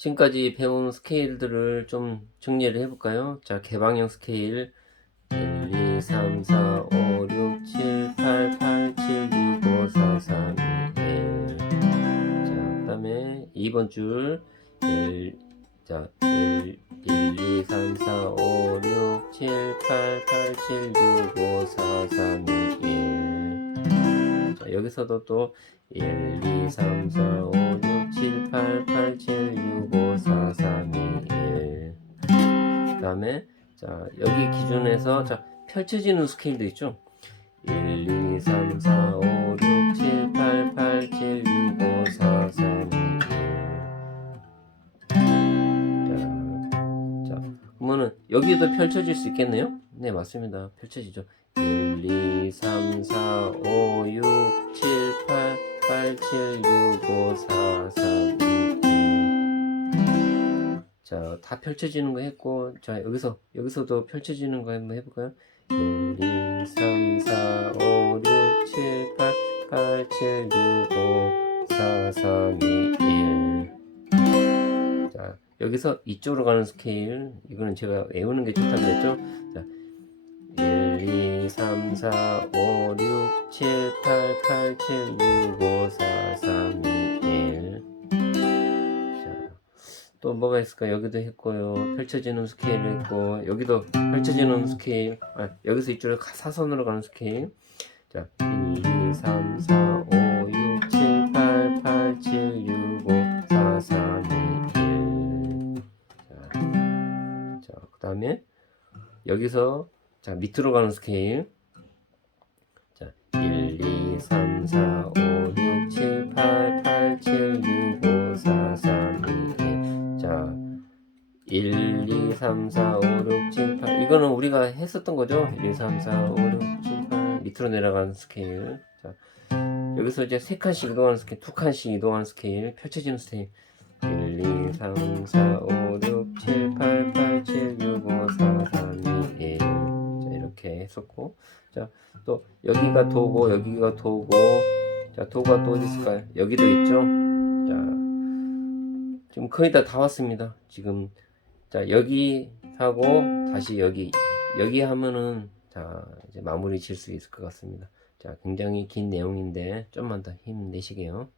지금까지 배운 스케일들을 좀 정리를 해볼까요? 자, 개방형 스케일 1, 2, 3, 4, 5, 6, 7, 8, 8, 7, 6, 5, 4, 3, 2, 1. 자, 그 다음에 2번 줄 1, 자, 1, 1, 2, 3, 4, 5, 6, 7, 8, 8, 7, 6, 5, 4, 3, 2, 1. 자, 여기서도 또 1, 2, 3, 4, 5, 6, 7, 8, 8, 7, 6, 5, 4, 3, 2, 1. 그 다음에, 자, 여기 기준에서, 자, 펼쳐지는 스케일도 있죠? 1, 2, 3, 4, 5, 6, 7, 8, 8, 7, 6, 5, 4, 3, 2, 1. 자, 자, 그러면은, 여기도 펼쳐질 수 있겠네요? 네, 맞습니다. 펼쳐지죠. 1, 2, 3, 4, 5, 6, 7, 8, 8, 7, 6, 5, 4, 3, 자, 다 펼쳐지는 거 했고, 자, 여기서, 여기서도 펼쳐지는 거 한번 해볼까요? 1, 2, 3, 4, 5, 6, 7, 8, 8, 7, 6, 5, 4, 3, 2, 1. 자, 여기서 이쪽으로 가는 스케일, 이거는 제가 외우는 게 좋다고 그랬죠? 자, 1, 2, 3, 4, 5, 6, 7, 8, 8, 7, 6, 5, 4, 또 뭐가 있을까? 여기도 했고요. 펼쳐지는 스케일 했고, 여기도 펼쳐지는 스케일. 아, 여기서 이쪽으로 가- 사선으로 가는 스케일. 자, 1, 2, 3, 4, 5, 6, 7, 8, 8, 7, 6, 5, 4, 3, 2, 1. 자, 자, 그 다음에 여기서 자, 밑으로 가는 스케일. 자, 1, 2, 3, 4, 1, 2, 3, 4, 5, 6, 7, 8. 이거는 우리가 했었던 거죠? 1, 2, 3, 4, 5, 6, 7, 8. 밑으로 내려가는 스케일. 자, 여기서 이제 세 칸씩 이동하는 스케일, 두 칸씩 이동하는 스케일, 펼쳐지는 스케일. 1, 2, 3, 4, 5, 6, 7, 8, 8, 7, 6, 5, 4, 3, 2, 1. 자, 이렇게 했었고. 자, 또, 여기가 도고, 여기가 도고. 자, 도가 또 어디 있을까요? 여기도 있죠? 자, 지금 거의 다 다 왔습니다. 지금, 자, 여기 하고, 다시 여기, 여기 하면은, 자, 이제 마무리 질 수 있을 것 같습니다. 자, 굉장히 긴 내용인데, 좀만 더 힘내시게요.